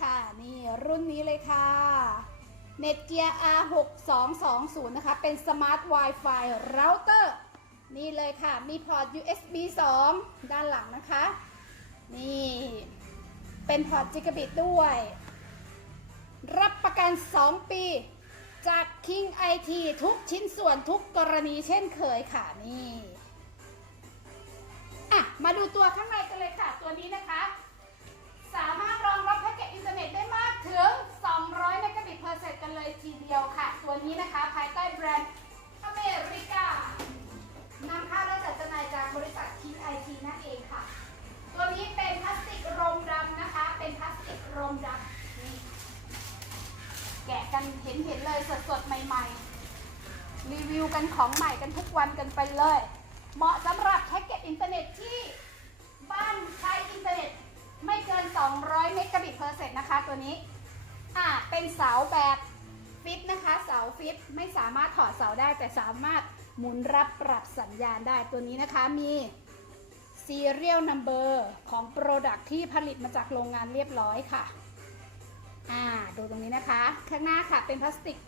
ค่ะ นี่รุ่นนี้เลยค่ะ Netgear R6220 นะคะ เป็น Smart Wi-Fi Router นี่เลยค่ะ มีพอร์ต USB 2 ด้านหลังนะคะ นี่ เป็นพอร์ต Gigabit ด้วย รับประกัน 2 ปี จาก King IT ทุกชิ้นส่วนทุกกรณีเช่นเคยค่ะ นี่อะมาดูตัวข้างในกันเลยค่ะ ตัวนี้นะคะ สามารถ นั่นเองค่ะ ตัวนี้เป็นพลาสติกรมดำนะคะ เป็นพลาสติกรมดำแกะกันเห็นเห็นๆเลยสดๆใหม่ ๆ รีวิวกันของใหม่กันทุกวันกันไปเลย เหมาะสำหรับแพ็กเกจอินเทอร์เน็ตที่บ้านใช้อินเทอร์เน็ตไม่เกิน 200 เมกะบิตเพอร์เซกนะคะตัวนี้ อ่า เป็นเสาแบบฟิตนะคะ เสาฟิตไม่สามารถถอดเสาได้แต่สามารถหมุนรับปรับสัญญาณได้ตัวนี้นะคะมี serial number ของ Product ที่ผลิตมาจากโรงงานเรียบร้อยค่ะ อ่า ดูตรงนี้นะคะ ข้างหน้าค่ะเป็นพลาสติก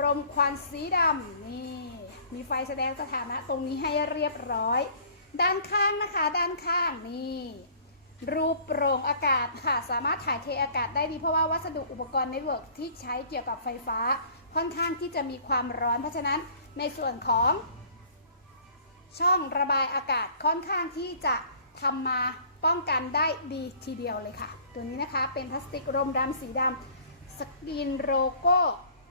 รมควันสีดำนี่ มีไฟแสดงสถานะตรงนี้ให้เรียบร้อย ด้านข้างนะคะ ด้านข้างนี่รูปโปร่งอากาศค่ะ สามารถถ่ายเทอากาศได้ดีเพราะว่าวัสดุอุปกรณ์เน็ตเวิร์กที่ใช้เกี่ยวกับไฟฟ้า ค่อนข้างที่จะมีความร้อน เพราะฉะนั้นในส่วนของ ช่องระบายอากาศค่อนข้างที่จะทำมาป้องกันได้ดีทีเดียวเลยค่ะ ตัวนี้นะคะเป็นพลาสติกรมดำสีดำสกรีนโลโก้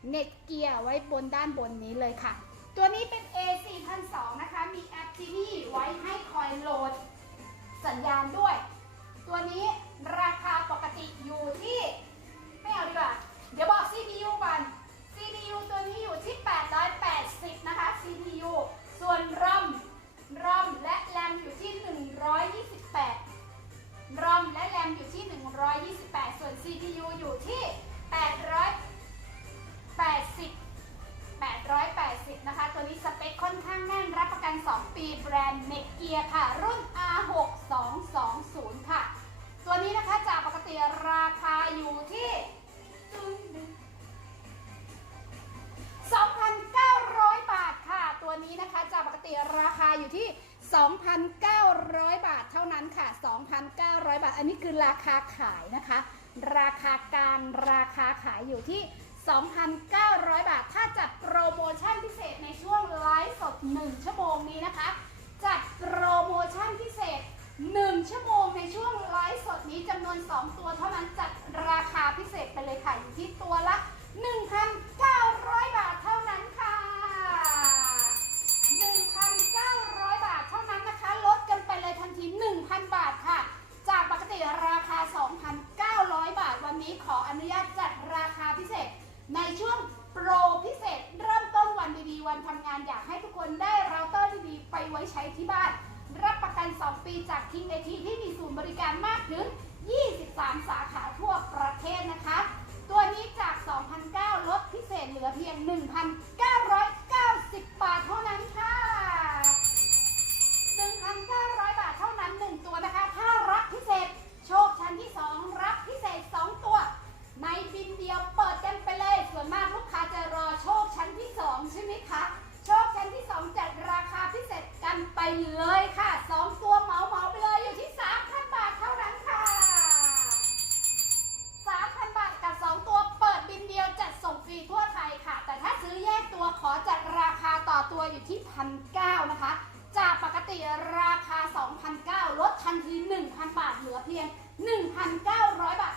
เน็ตเกียร์ไว้บนด้านบนนี้เลยค่ะ ตัวนี้เป็น A 4 0 0นะคะ มีแอปที่นี่ไว้ให้คอยโหลดสัญญาณด้วย ตัวนี้ราคาปกติอยู่ที่ ไม่เอาดีกว่า เดี๋ยวบอก CPU ก่อน CPU ตัวนี้อยู่ที่ 880 นะคะ CPU ส่วน RAM RAM ตัวนี้สเปคค่อนข้างแน่นรับประกัน 2 ปีแบรนด์เนกเกียค่ะ รุ่น R6220 ค่ะ ตัวนี้นะคะจากปกติราคาอยู่ที่ 2,900 บาทค่ะ ตัวนี้นะคะจากปกติราคาอยู่ที่ 2,900 บาทเท่านั้นค่ะ 2,900 บาท อันนี้คือราคาขายนะคะ ราคากลางราคาขายอยู่ที่ 2,900 บาท ถ้าจัดโปรโมชั่นพิเศษในช่วงไลฟ์สด 1 ชั่วโมงนี้นะคะ จัดโปรโมชั่นพิเศษ 1 ชั่วโมงในช่วงไลฟ์สดนี้จำนวน 2 ตัวเท่านั้นจัดราคาพิเศษไปเลยค่ะ อยู่ที่ตัวละ 1,900 บาทเท่านั้นค่ะ 1,900 บาทเท่านั้นนะคะ ลดกันไปเลยทันที 1,000 บาทค่ะ จากปกติราคา 2,900 บาทวันนี้ขออนุญาต กัน 2 ปีจากคิงเอทีที่มีศูนย์บริการมากถึง 23 สาขาทั่วประเทศนะคะ ตัวนี้จาก2,900ลดพิเศษเหลือเพียง 1,990 บาทเท่านั้นค่ะ 1,900 บาทเท่านั้น 1 ตัวนะคะ ถ้ารับพิเศษ โชคชั้นที่ 2 รับพิเศษ 2 ตัว ในบินเดียวเปิดกันไปเลย ส่วนมากลูกค้าจะรอโชคชั้นที่ 2 ใช่ไหมคะโชคชั้นที่ 2 จัดราคาพิเศษกันไปเลยค่ะ ติราคา 2,900ลดทันที 1,000 บาทเหลือเพียง 1,900 บาท